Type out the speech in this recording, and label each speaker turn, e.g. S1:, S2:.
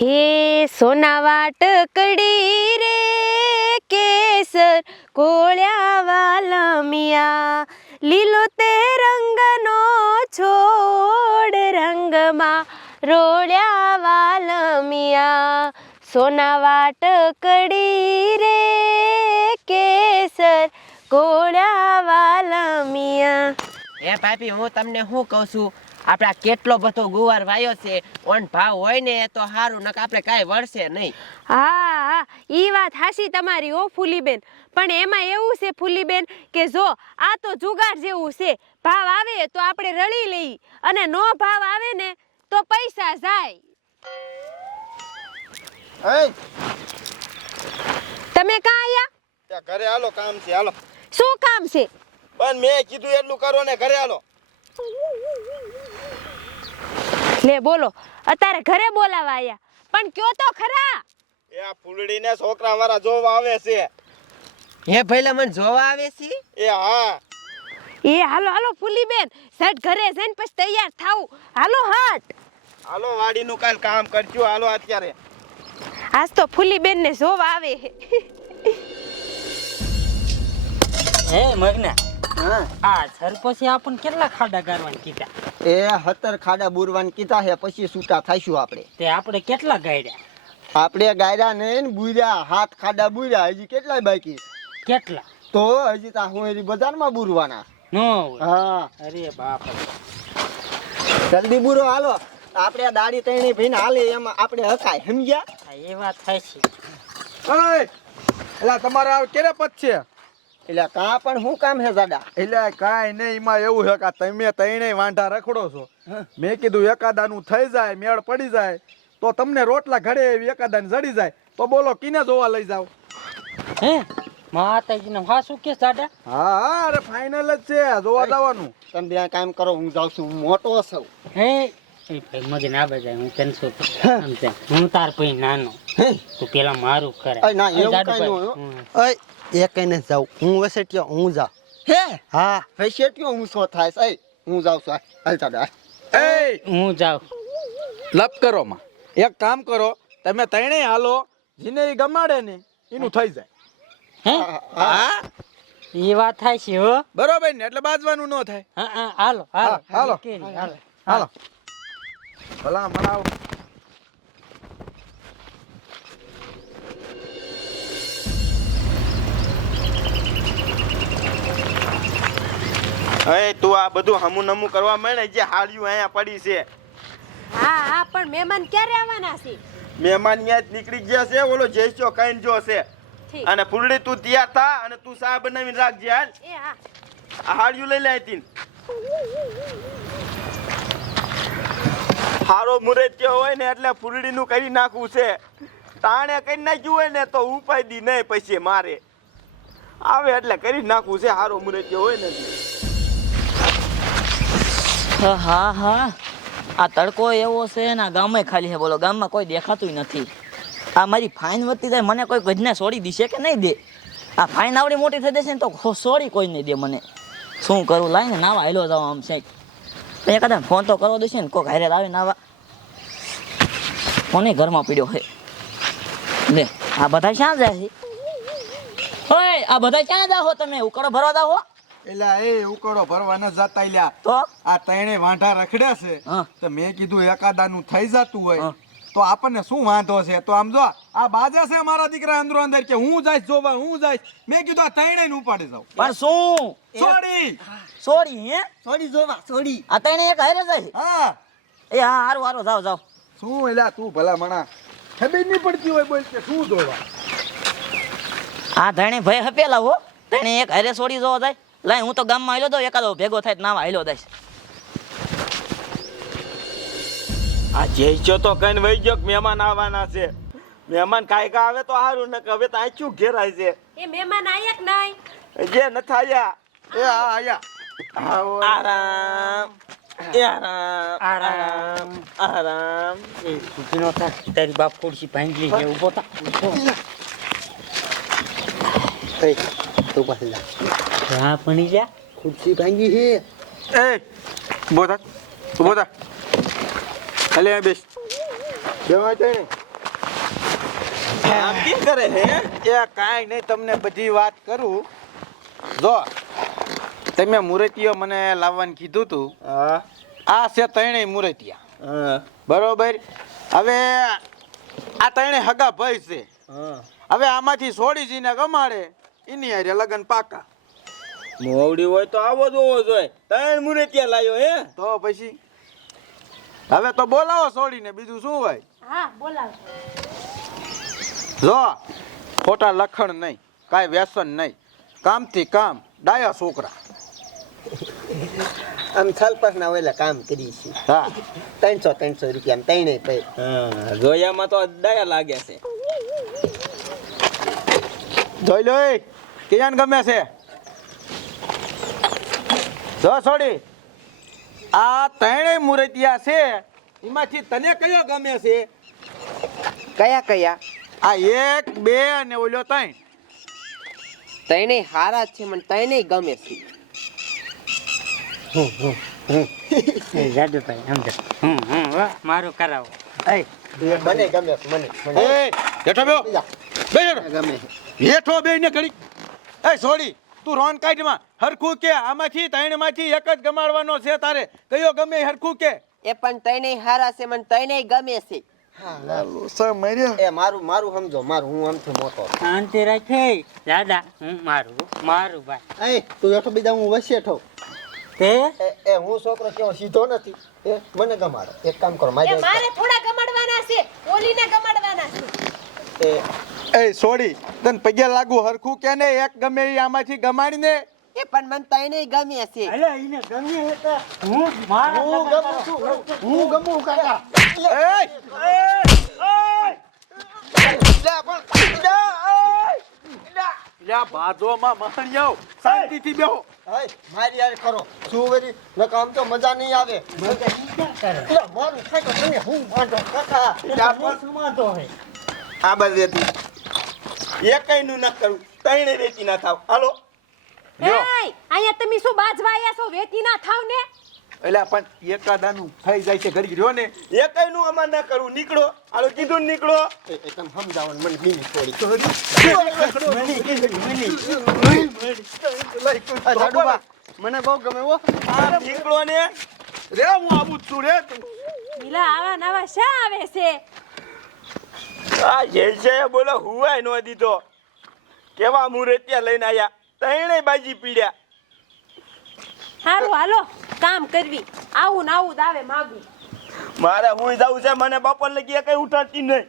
S1: હે સોના કડી રે કેસર કોળ્યા વાલમિયા, લીલો તે રંગનો છોડ રંગમાં રોળ્યા વાલમિયા, સોના ટકડી રે કેસર કોળ્યા વાલમિયા.
S2: એ પાપી હું તમને શું કહું છું? આપણે આ કેટલો બધો ગુવાર વાયો છે ઓન ભાવ હોય ને તો સારું નક આપણે કાંઈ વળશે નહીં.
S1: હા હા ઈ વાત હાસી તમારી ઓ ફૂલીબેન. પણ એમાં એવું છે ફૂલીબેન કે જો આ તો જુગાર જેવું છે ભાવ આવે તો આપણે રળી લઈ. અને નો ભાવ આવે ને તો પૈસા જાય. તમે કાં આયા?
S3: ત્યાં ઘરે હાલો કામ છે હાલો.
S1: શું કામ છે?
S3: પણ મેં કીધું એટલું કરો ને ઘરે હાલો.
S1: લે બોલો. અત્યારે ઘરે બોલાવા આયા. પણ કયો તો ખરા?
S3: એ આ ફૂલડીને છોકરા વાળા જોવા આવે છે.
S2: હે ભઈલા મને જોવા આવે છે?
S3: એ હા.
S1: એ હાલો હાલો ફૂલી બેન સેટ ઘરે જઈને પછી તૈયાર થાઉ. હાલો હટ.
S3: હાલો વાડીનું કાલ કામ કરજો. હાલો અત્યારે.
S1: આજ તો ફૂલી બેન ને જોવા આવે.
S4: હે મગના? આ સરપંચે આપણને કેટલા ખાડા ગારવાના કીધા?
S5: એ હતર ખાડા બુરવાન કીધા હે પછી છૂટા થાઈશું આપણે.
S4: તે આપણે કેટલા ગાયડ્યા
S5: આપણે ગાયરા ને ને બુર્યા હાથ ખાડા બુર્યા હજી કેટલાય બાકી?
S4: કેટલા?
S5: તો હજી તા હું હજી બજારમાં બુરવાના.
S4: નો
S5: હા.
S4: અરે બાપ
S5: જલ્દી બુરો હાલો. આપણે દાડી તણી ભાઈને હાલે એમાં આપણે હકાય સમજ્યા
S4: આ એ વાત થાય છે.
S6: તમારે તમારા કેરે પદ છે?
S5: એટલે કા પણ શું કામ હે દાદા
S6: એટલે કાંઈ નહીં એમાં એવું છે કે તમે ત્રણેય વાંઢા રખડો છો. મેં કીધું એકાદાનું થઈ જાય મેળ પડી જાય તો તમને રોટલા ઘડે એવી એકાદાને જડી જાય. તો બોલો કિને જોવા લઈ જાવ
S4: હે? માતાજીને હાસું કે દાદા
S6: હા હા અરે ફાઇનલ જ છે જોવા જવાનું.
S5: તમે બે કામ કરો હું જાઉં છું મોટો છું.
S4: હે? એ ભાઈ મગન આ બધા હું શું હું. તાર પછી નાનો. તું પેલા મારું કરે.
S5: ના, એવું
S4: જાડુ
S5: ન હોય,
S7: એ કઈ જાઉં. હું વસેટ્યો હું જા.
S5: હે?
S7: હા.
S5: ફેશિયટયો હું શું થાય છે? હું જાઉં છું. હાલ દાદા
S6: એ
S4: હું જાઉં.
S6: લપ કરો માં. એક કામ કરો તમે ત્રણેય હાલો જીને ગમાડે ને એનું થઈ જાય.
S4: હે?
S6: હા
S4: એ વાત થાય છે હો.
S6: બરોબર ને એટલે બાજવાનું ન થાય.
S4: હા હા હાલો હાલો.
S6: હા, હાલો.
S4: હાલો.
S6: હાલો. ભલા મનાવ
S3: અરે તું આ બધું હમુ નમુ કરવા મળે જે હાલ્યું અહીંયા પડી છે.
S1: હા હા પણ મહેમાન ક્યારે આવવાના છે?
S3: મહેમાન ત્યાં જ નીકળી ગયા છે ઓલો જયસ્યો કઈન જો છે.
S1: ઠીક.
S3: અને ફૂલડી તું તૈયાર થા અને તું સા બનાવીને રાખજે હાલ.
S1: એ હા.
S3: હાડિયું લઈ લે અહીંથી. હારો મુરત હોય ને એટલે ફૂલડીનું કરી નાખવું છે. તાણે કરી નાખ્યું હોય ને તો ઉપાય દી નહીં પછી મારે. આવે એટલે કરી નાખવું છે હારો મુરત હોય ને
S8: હા હા આ તડકો એવો છે ને, આ ગામે ખાલી છે. બોલો, ગામમાં કોઈ દેખાતું નથી. આ મારી ફાઇન વધતી જાય, મને કોઈ ગજને છોડી દીશે કે નહીં દે? આ ફાઇન આવડી મોટી થઈ જશે ને તો સોડી કોઈ નહીં દે મને. શું કરું? લાઈને નાવા હેલો જાવ આમ એકાદા ફોન તો કરવો દેશે ને કોઈક હારે આવે આવા. કોને ઘરમાં પીડ્યો છે લે આ બધા ક્યાં જાય છે? ઓય આ બધા ક્યાં જાઓ તમે? ઉકળો ભરવા જાઓ
S6: એલા એ ઉકળો ભરવા ન જતા લ્યા
S8: તો?
S6: આ ત્રણે વાંઢા રખડ્યા છે. તો મેં કીધું એકાદાનું થઈ જતું હોય. તો આપણને શું વાંધો છે? તો આમ જો આ બાજે છે મારા દીકરા અંદરો અંદર કે હું જઈશ જોવા હું જઈશ. મેં કીધું આ તૈણે ને ઉપાડી જાઉં.
S8: પણ શું?
S6: સોડી.
S8: સોરી હે?
S5: સોડી જોવા સોડી.
S8: આ તૈણે એક હારે જાય?
S6: હા.
S8: એ હા હારું હારું જાવ જાવ
S6: શું એલા તું ભલા મણા? ખબર નહીં પડતી હોય બોલ કે શું જોવા.
S8: આ ધણી ભાઈ હપેલા હો. ધણે એક હારે સોડી જોવા જાય. લાય હું તો ગામમાં આવેલો તો એકાદો ભેગો થાય નામ આવેલો દઈશ
S3: આ જયસ્યો તો કઈ વહી ગયો કે મહેમાન આવવાના છે? મહેમાન કાંઈ કા આવે તો સારું ને હવે તો આચું ઘેરાય છે
S1: એ મહેમાન આયા કે નહીં?
S3: જે ન થાયા
S6: એ આ આયા.
S3: આવો.
S2: આરામ. એ આરામ.
S4: આરામ.
S2: આરામ.
S4: એ સુધીનો થાક તારી બાપ ખુરશી ભાંગલી છે ઊભો થા. ઊભો.
S7: તું જા
S4: હા પણી જા.
S7: ખુરશી ભાંગી છે
S6: એ ઊભો થા. ઊભો થા. હાલે બેસ. બેવા ત્રણે
S3: આમ કેમ કરે હે
S6: એ કાંઈ નહીં તમને બધી વાત કરું. જો તમે મૂર્તિઓ મને લાવવાનું કીધું તું.
S3: હા.
S6: આ છે ત્રણેય મૂર્તિયા.
S3: હા.
S6: બરોબર? હવે આ ત્રણે હગા ભાઈ છે. હવે આમાંથી છોડીજીને કમાડે એની હારે લગન પાકા.
S3: મોવડી હોય તો આવો જ હોવો જોઈએ. ત્રણ મૂર્તિયા લાવ્યો લાયો હે.
S6: તો પછી? હવે તો બોલાવો છોડીને બીજું શું હોય?
S1: હા બોલાવ
S6: જો ખોટા લખણ નહીં કાંઈ વ્યસન નહીં. કામથી કામ ડાયા છોકરા.
S7: આમ થલપાસ ના વેલા કામ કરી છે
S6: હા.
S7: ત્રણસો ત્રણસો રૂપિયા ત્રણે પૈ
S3: જોયામાં તો દયા લાગે છે.
S6: જોઈ લો કિયાન ગમે છે? જો છોડી આ ત્રણેય મૂર્તિયા છે એમાંથી તને કયો ગમે છે?
S2: કયા કયા?
S6: આ એક બે અને ઓલો ત્રણ.
S2: તઈને હારા છે મને તઈને ગમે છે.
S4: એ સમજો હમ હમ વાહ મારું કરાવો.
S7: મને ગમે મને
S6: એ હેઠો બેહો.
S7: બીજા ગમે
S6: હેઠો બે ને ઘડી. એ છોડી તું રોન કાઢમાં. હરખું કે આમાંથી ત્રણમાંથી એક જ ગમાડવાનો છે તારે. કયો ગમે હરખું કે?
S2: એ પણ તઈને હારા છે મને તઈને ગમે છે.
S7: એ મારું મારું સમજો મારું હું આમથી મોટો
S4: શાંતિ રાખે. દાદા હું મારું મારું ભાઈ
S7: એ તું એઠો બીજા હું વસે થો
S4: તે?
S7: એ એ હું છોકરો કેવો સીધો નથી. એ મને ગમાડો. એક કામ કરો મારે
S1: મારે થોડા ગમાડવાના છે. ઓલીને ગમાડવાના છે.
S7: એ.
S6: એ છોડી તને પગ્યા લાગુ હરખું કે ને એક ગમે એ આમાંથી ગમાડીને
S2: એ પણ મને તઈને ગમે છે.
S4: અલે એને ગમે તો હું મારા
S7: હું ગમું છું. હું ગમું કાકા.
S6: એ લ્યા બાજોમાં મહણિયાઓ શાંતિથી બેહો.
S7: હે મારી યાર કરો. શું કરી નકા આમ તો મજા નહીં આવે. લે, મારું થાય તને હું વાંધો કાકા?
S4: સમાતો હે
S3: આ રહેતી એકઈ નું ના કરું તઈને રેતી ના થાવ. હાલો
S1: એય અહીંયા તમે શું બાજવા આયા છો? વેતી ના થાવ ને?
S6: એટલે પણ એકાદાનું થઈ જાય છે ઘડી રહ્યો ને.
S3: એકઈ નું અમાર ના કરું. નીકળો. આલો કીધું નીકળો.
S7: એ તમે સમજાવો મને બીજી થોડી. જાડુબા, મને બહુ ગમે ઓ
S3: આ નીકળો ને.
S6: રે હું આવું છું રે.
S1: મિલા આવા નવા શા આવે છે?
S3: આ જેલ છે એ બોલો હુવાય નો દીધો. કેવા મુરતિયા લઈને આયા? ત્રણે બાજી પીડ્યા.
S1: હારું હાલો કામ કરવી. આવું ને આવું દાવે માગું.
S3: મારે હું જાઉં છે મને બપોર લગી કઈ ઉઠાડતી નહીં.